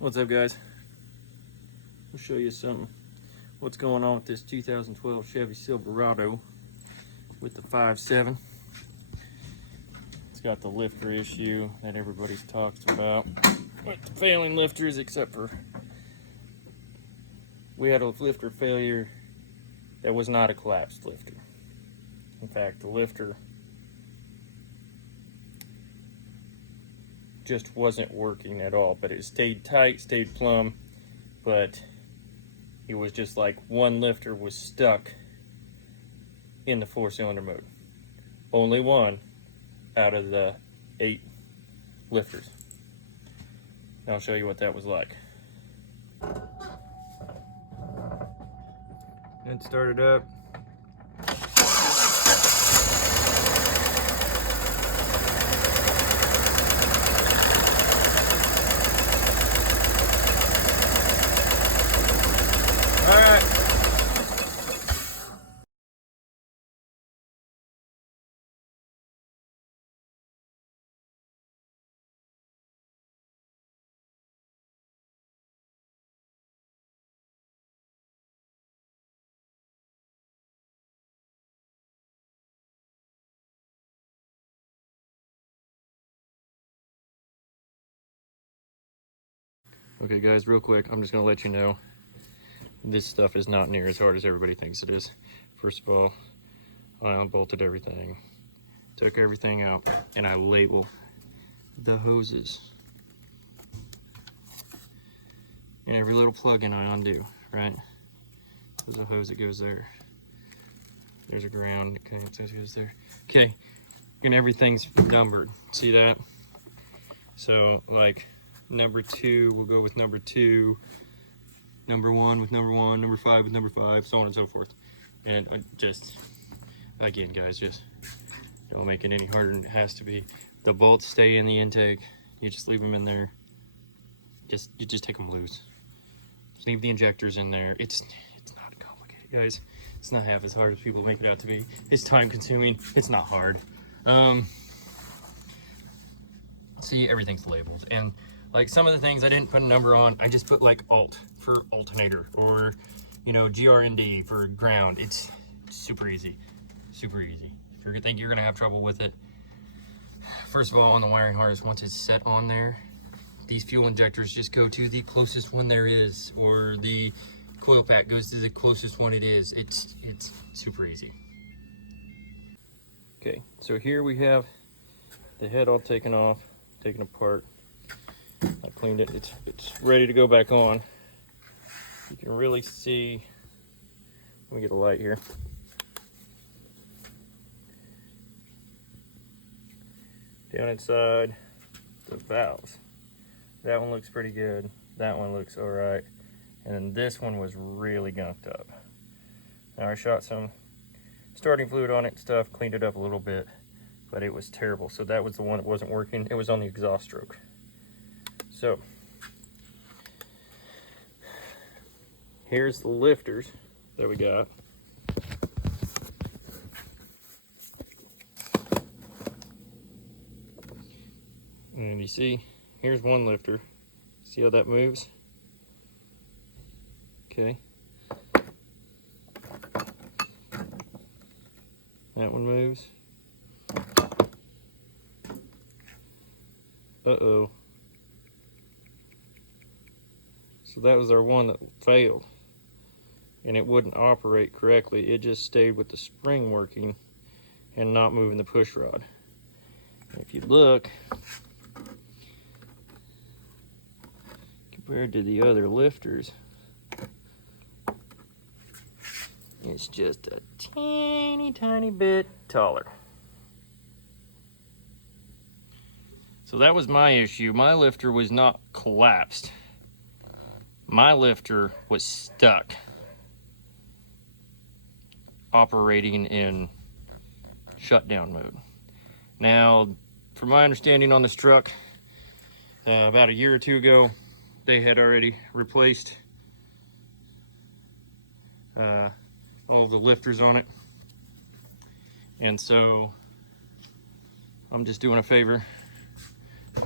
What's up, guys? I'll show you what's going on with this 2012 Chevy Silverado with the 5.7. It's got the lifter issue that everybody's talks about with the failing lifters, except for we had a lifter failure that was not a collapsed lifter. In fact, the lifter just wasn't working at all, but it stayed tight, stayed plumb, but it was just like one lifter was stuck in the 4-cylinder mode. Only one out of the 8 lifters. And I'll show you what that was like. It started up. All right. Okay guys, real quick, I'm just gonna let you know this stuff is not near as hard as everybody thinks it is. First of all, I unbolted everything, took everything out, and I labeled the hoses. And every little plug-in I undo, right? There's a hose that goes there. There's a ground, okay, that goes there. Okay, and everything's numbered, see that? So like, number 2 will go with number 2, number 1 with number 1, number 5 with number 5, so on and so forth. And just, again guys, just don't make it any harder than it has to be. The bolts stay in the intake, you just leave them in there. You just take them loose. Just leave the injectors in there. It's not complicated, guys. It's not half as hard as people make it out to be. It's time consuming, it's not hard. See, everything's labeled, and like some of the things I didn't put a number on, I just put like alt for alternator, or you know, GRND for ground. It's super easy, super easy. If you think you're gonna have trouble with it, first of all, on the wiring harness, once it's set on there, these fuel injectors just go to the closest one there is, or the coil pack goes to the closest one it is. It's super easy. Okay, so here we have the head all taken off, taken apart. I cleaned it. It's ready to go back on. You can really see. Let me get a light here. Down inside the valves. That one looks pretty good. That one looks all right. And then this one was really gunked up. Now I shot some starting fluid on it and stuff, cleaned it up a little bit, but it was terrible. So that was the one that wasn't working. It was on the exhaust stroke. So here's the lifters that we got. And you see, here's one lifter. See how that moves? Okay. That one moves. Uh-oh. So that was our one that failed. And it wouldn't operate correctly. It just stayed with the spring working and not moving the push rod. And if you look, compared to the other lifters, it's just a tiny bit taller. So that was my issue. My lifter was not collapsed. My lifter was stuck, operating in shutdown mode. Now, from my understanding on this truck, about a year or two ago, they had already replaced all the lifters on it. And so I'm just doing a favor,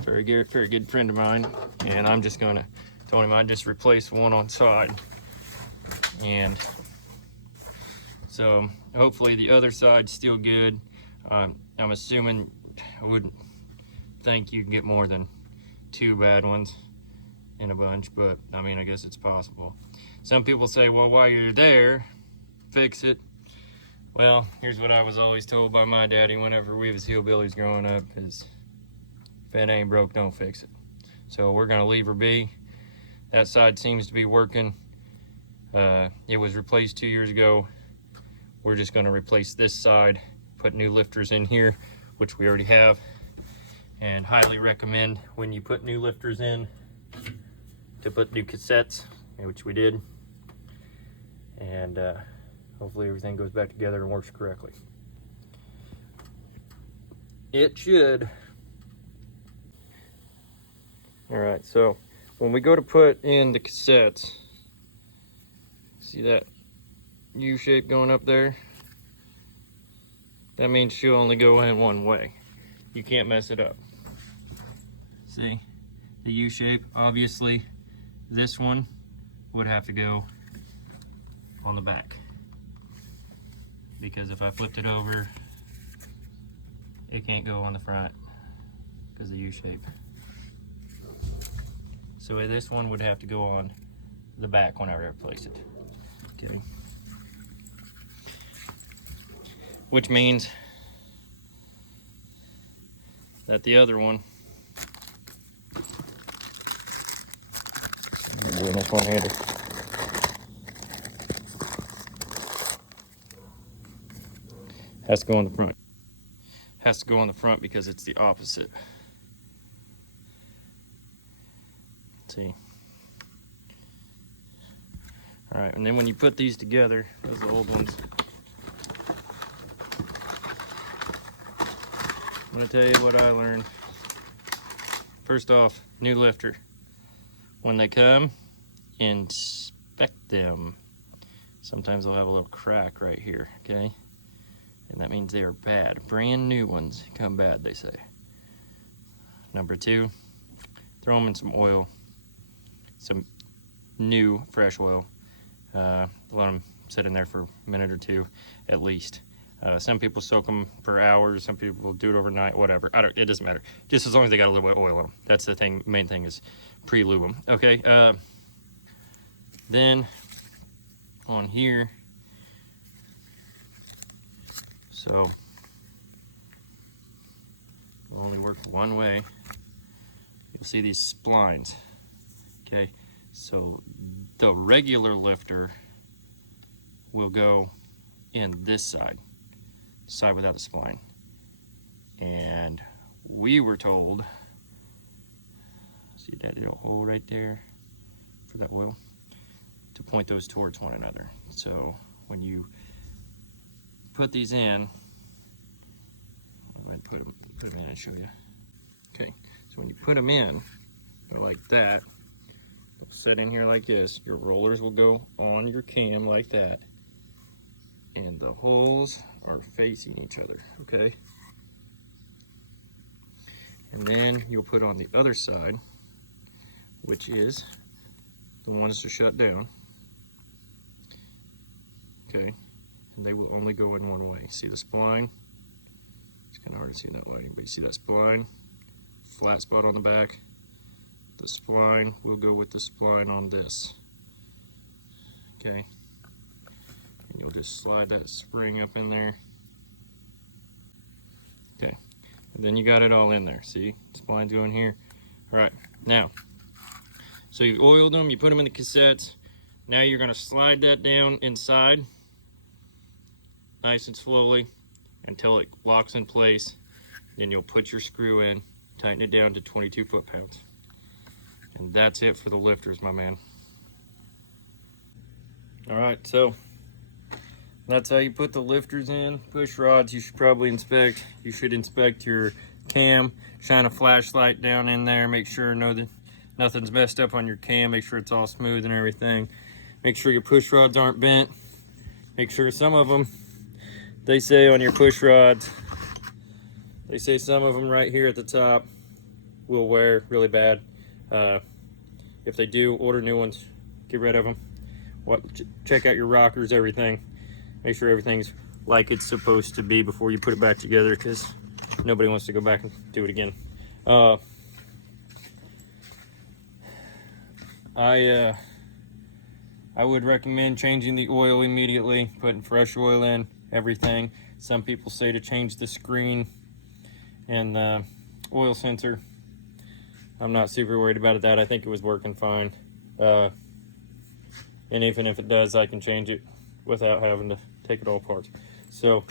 very good friend of mine, and I'm just gonna Told him I'd just replace one on side. And so hopefully the other side's still good. I'm assuming, I wouldn't think you can get more than 2 bad ones in a bunch, but I mean, I guess it's possible. Some people say, well, while you're there, fix it. Well, here's what I was always told by my daddy whenever we was hillbillies growing up, is if it ain't broke, don't fix it. So we're gonna leave her be. That side seems to be working. It was replaced 2 years ago. We're just gonna replace this side, put new lifters in here, which we already have, and highly recommend when you put new lifters in to put new cassettes, which we did, and hopefully everything goes back together and works correctly. It should. All right, so when we go to put in the cassettes, see that U shape going up there? That means she'll only go in one way. You can't mess it up. See, the U shape, obviously this one would have to go on the back, because if I flipped it over, it can't go on the front because of the U shape. So this one would have to go on the back whenever I replace it. Okay. Which means that the other one, has to go on the front. Has to go on the front because it's the opposite. See. All right, and then when you put these together, those are the old ones. I'm gonna tell you what I learned. First off, new lifter. When they come, inspect them. Sometimes they'll have a little crack right here, okay? And that means they are bad. Brand new ones come bad, they say. Number 2, throw them in some oil. Some new, fresh oil. Let them sit in there for a minute or 2, at least. Some people soak them for hours, some people do it overnight, whatever. It doesn't matter. Just as long as they got a little bit of oil on them. That's the thing, main thing is pre-lube them, okay? Then on here, so it'll only work one way. You'll see these splines, okay? So the regular lifter will go in this side without the spline. And we were told, see that little hole right there for that oil, to point those towards one another. So when you put these in, I'll put them in and show you. Okay, so when you put them in, they're like that. They'll set in here like this. Your rollers will go on your cam like that. And the holes are facing each other, okay? And then you'll put on the other side, which is the ones to shut down, okay? And they will only go in one way. See the spline? It's kind of hard to see that way, but you see that spline? Flat spot on the back. The spline will go with the spline on this, okay? And you'll just slide that spring up in there. Okay, and then you got it all in there. See, spline's going here. All right, now, so you've oiled them, you put them in the cassettes. Now you're gonna slide that down inside, nice and slowly, until it locks in place. Then you'll put your screw in, tighten it down to 22 foot-pounds. And that's it for the lifters, my man. All right, so that's how you put the lifters in. Push rods, you should probably inspect. You should inspect your cam, shine a flashlight down in there, make sure that nothing's messed up on your cam, make sure it's all smooth and everything. Make sure your push rods aren't bent. Make sure some of them, they say on your push rods, they say some of them right here at the top will wear really bad. If they do, order new ones, get rid of them. Check out your rockers, everything. Make sure everything's like it's supposed to be before you put it back together, because nobody wants to go back and do it again. I would recommend changing the oil immediately, putting fresh oil in, everything. Some people say to change the screen and the oil sensor. I'm not super worried about that. I think it was working fine. And even if it does, I can change it without having to take it all apart. So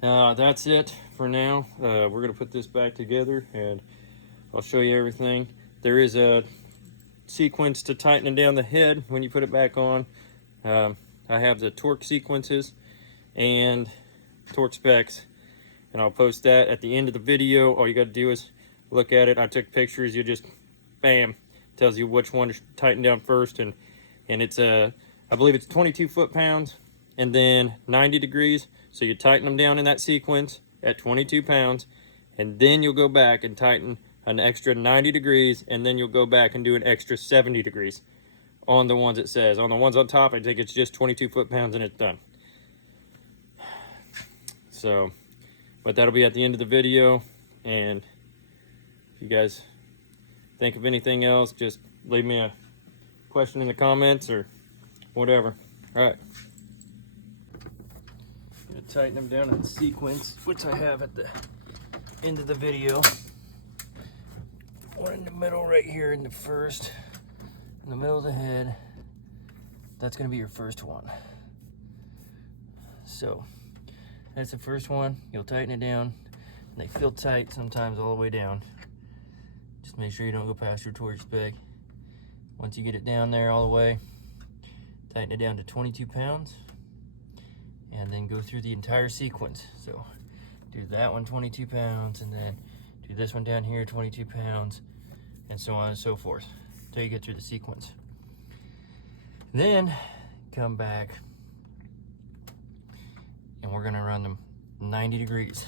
that's it for now. We're gonna put this back together and I'll show you everything. There is a sequence to tightening down the head when you put it back on. I have the torque sequences and torque specs, and I'll post that at the end of the video. All you got to do is look at it. I took pictures. You just bam, tells you which one to tighten down first, and it's I believe it's 22 foot-pounds and then 90 degrees. So you tighten them down in that sequence at 22 pounds, and then you'll go back and tighten an extra 90 degrees, and then you'll go back and do an extra 70 degrees on the ones it says. On the ones on top, I think it's just 22 foot-pounds and it's done. So, but that'll be at the end of the video, and if you guys think of anything else, just leave me a question in the comments or whatever. All right. I'm gonna tighten them down in the sequence, which I have at the end of the video. One in the middle right here in the first, in the middle of the head. That's gonna be your first one. So that's the first one. You'll tighten it down. And they feel tight sometimes all the way down. Just make sure you don't go past your torque spec. Once you get it down there all the way, tighten it down to 22 pounds and then go through the entire sequence. So do that one 22 pounds, and then do this one down here 22 pounds, and so on and so forth until you get through the sequence. Then come back and we're gonna run them 90 degrees.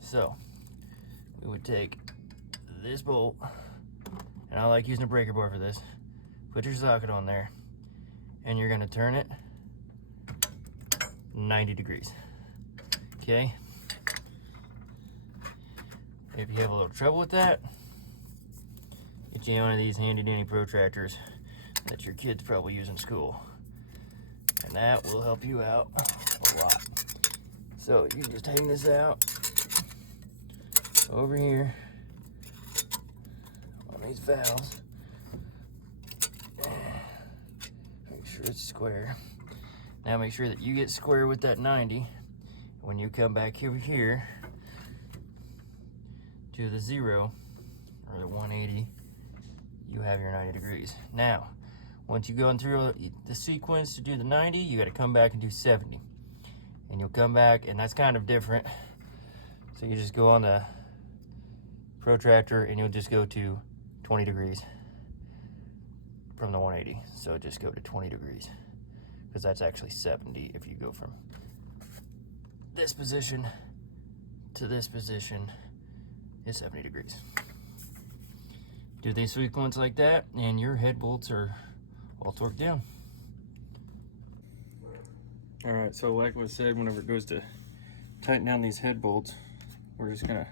So we would take this bolt, and I like using a breaker bar for this. Put your socket on there, and you're gonna turn it 90 degrees. Okay? If you have a little trouble with that, get you one of these handy dandy protractors that your kids probably use in school, and that will help you out a lot. So you just hang this out over here on these valves. Make sure it's square. Now make sure that you get square with that 90. When you come back over here to the 0 or the 180, you have your 90 degrees. Now, once you go through the sequence to do the 90, you got to come back and do 70. And you'll come back, and that's kind of different. So you just go on the protractor and you'll just go to 20 degrees from the 180. So just go to 20 degrees, because that's actually 70 if you go from this position to this position is 70 degrees. Do these sequence like that, and your head bolts are all torqued down. All right, so like was said, whenever it goes to tighten down these head bolts, we're just gonna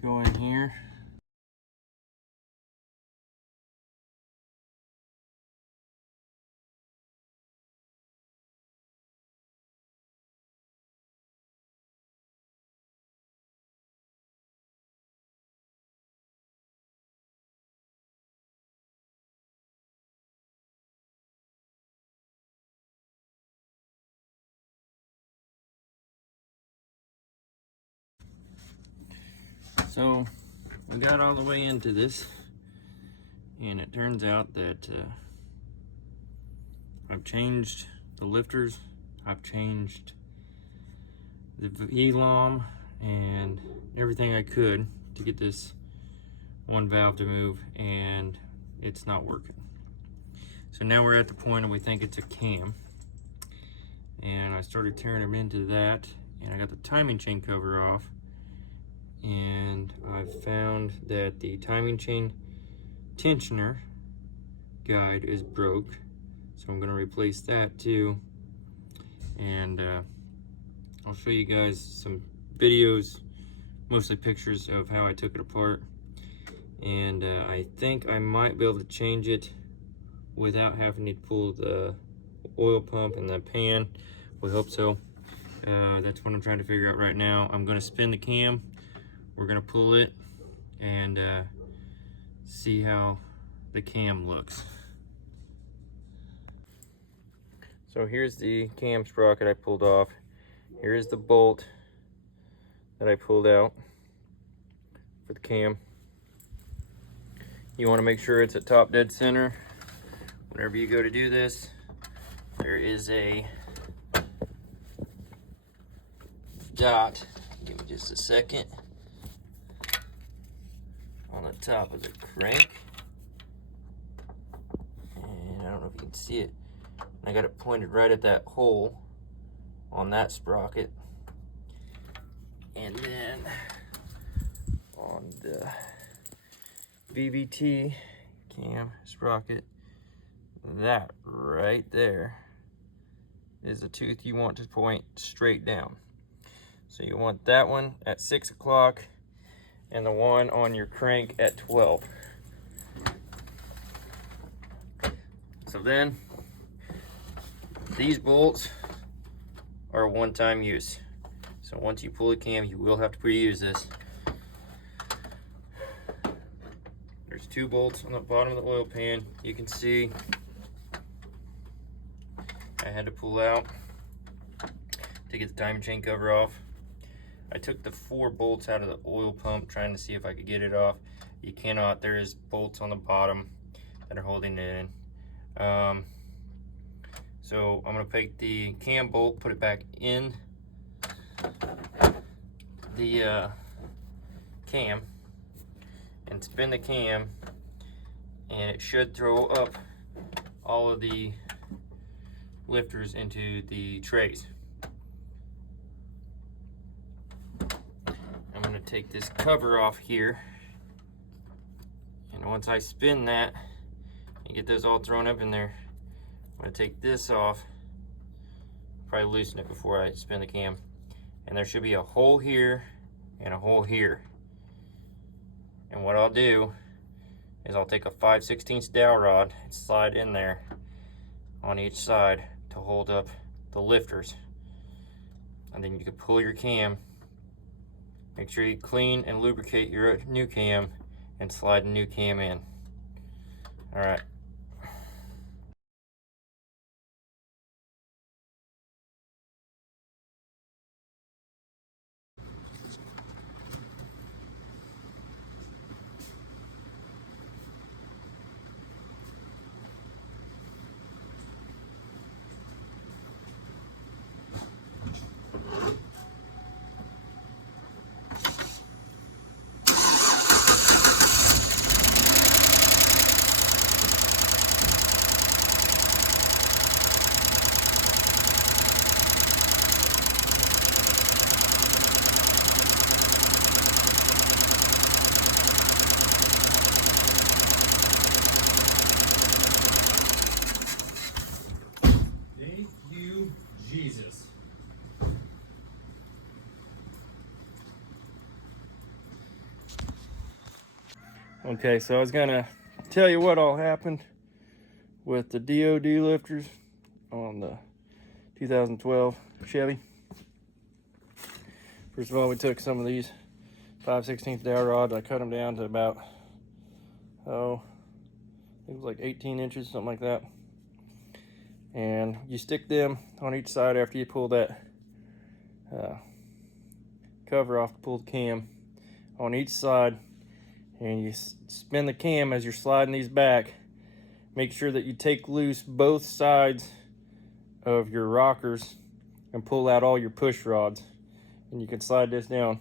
go in here. So we got all the way into this, and it turns out that I've changed the lifters, I've changed the VLOM and everything I could to get this one valve to move, and it's not working. So now we're at the point and we think it's a cam, and I started tearing them into that, and I got the timing chain cover off, and I found that the timing chain tensioner guide is broke, so I'm going to replace that too. And I'll show you guys some videos, mostly pictures of how I took it apart. And I think I might be able to change it without having to pull the oil pump and the pan. We hope so. That's what I'm trying to figure out right now. I'm going to spin the cam. We're going to pull it and see how the cam looks. So here's the cam sprocket I pulled off. Here's the bolt that I pulled out for the cam. You want to make sure it's at top dead center. Whenever you go to do this, there is a dot, give me just a second, on the top of the crank. And I don't know if you can see it. I got it pointed right at that hole on that sprocket. And then on the VVT cam sprocket, that right there is the tooth you want to point straight down. So you want that one at 6 o'clock and the one on your crank at 12. So then, these bolts are one-time use. So once you pull the cam, you will have to reuse this. There's 2 bolts on the bottom of the oil pan. You can see I had to pull out to get the timing chain cover off. I took the 4 bolts out of the oil pump trying to see if I could get it off. You cannot. There is bolts on the bottom that are holding it in. So I'm going to take the cam bolt, put it back in the cam, and spin the cam, and it should throw up all of the lifters into the trays. I'm going to take this cover off here, and once I spin that and get those all thrown up in there, I'm going to take this off, probably loosen it before I spin the cam. And there should be a hole here and a hole here. And what I'll do is I'll take a 5/16 dowel rod and slide in there on each side to hold up the lifters. And then you can pull your cam. Make sure you clean and lubricate your new cam and slide the new cam in. All right. Jesus. Okay, so I was gonna tell you what all happened with the DOD lifters on the 2012 Chevy. First of all, we took some of these 5/16 dowel rods. I cut them down to about, I think it was like 18 inches, something like that. And you stick them on each side after you pull that cover off to pull the cam on each side, and you spin the cam as you're sliding these back. Make sure that you take loose both sides of your rockers and pull out all your push rods. And you can slide this down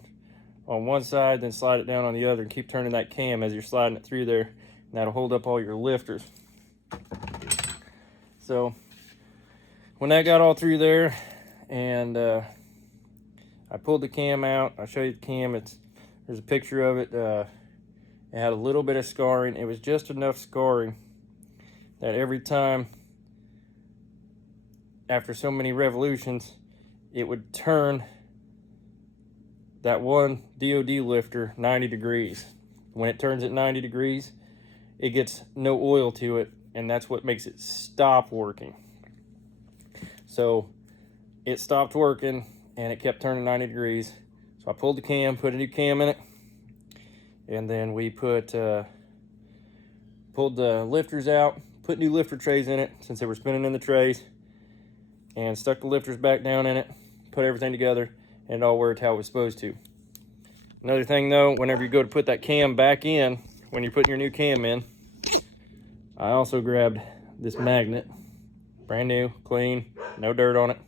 on one side, then slide it down on the other, and keep turning that cam as you're sliding it through there, and that'll hold up all your lifters. So when that got all through there, and I pulled the cam out, I'll show you the cam. There's a picture of it It had a little bit of scarring. It was just enough scarring that every time, after so many revolutions, it would turn that one DOD lifter 90 degrees. When it turns at 90 degrees, it gets no oil to it, and that's what makes it stop working. So it stopped working, and it kept turning 90 degrees. So I pulled the cam, put a new cam in it, and then we pulled the lifters out, put new lifter trays in it since they were spinning in the trays, and stuck the lifters back down in it, put everything together, and it all worked how it was supposed to. Another thing though, whenever you go to put that cam back in, when you're putting your new cam in, I also grabbed this magnet, brand new, clean, no dirt on it.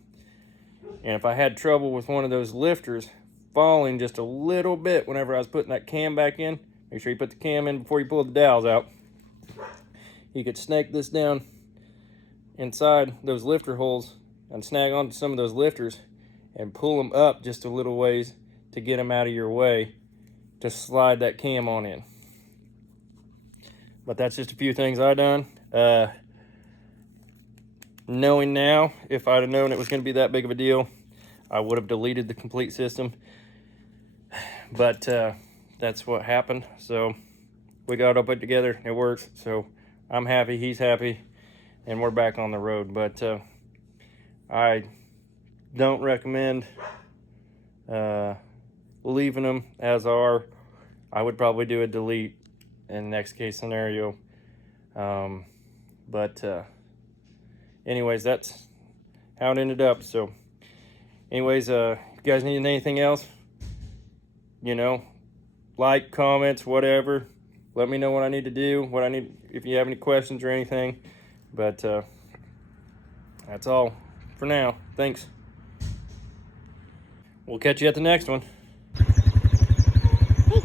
And if I had trouble with one of those lifters falling just a little bit whenever I was putting that cam back in, make sure you put the cam in before you pull the dowels out. You could snake this down inside those lifter holes and snag onto some of those lifters and pull them up just a little ways to get them out of your way to slide that cam on in. But that's just a few things I done. Knowing now, if I'd have known it was going to be that big of a deal, I would have deleted the complete system. But that's what happened. So we got it all put together. It works. So I'm happy. He's happy. And we're back on the road. But I don't recommend leaving them as are. I would probably do a delete in next case scenario. Anyways, that's how it ended up. So anyways, if you guys need anything else, you know, like, comments, whatever, let me know what I need to do, what I need, if you have any questions or anything. But that's all for now. Thanks. We'll catch you at the next one. Hey,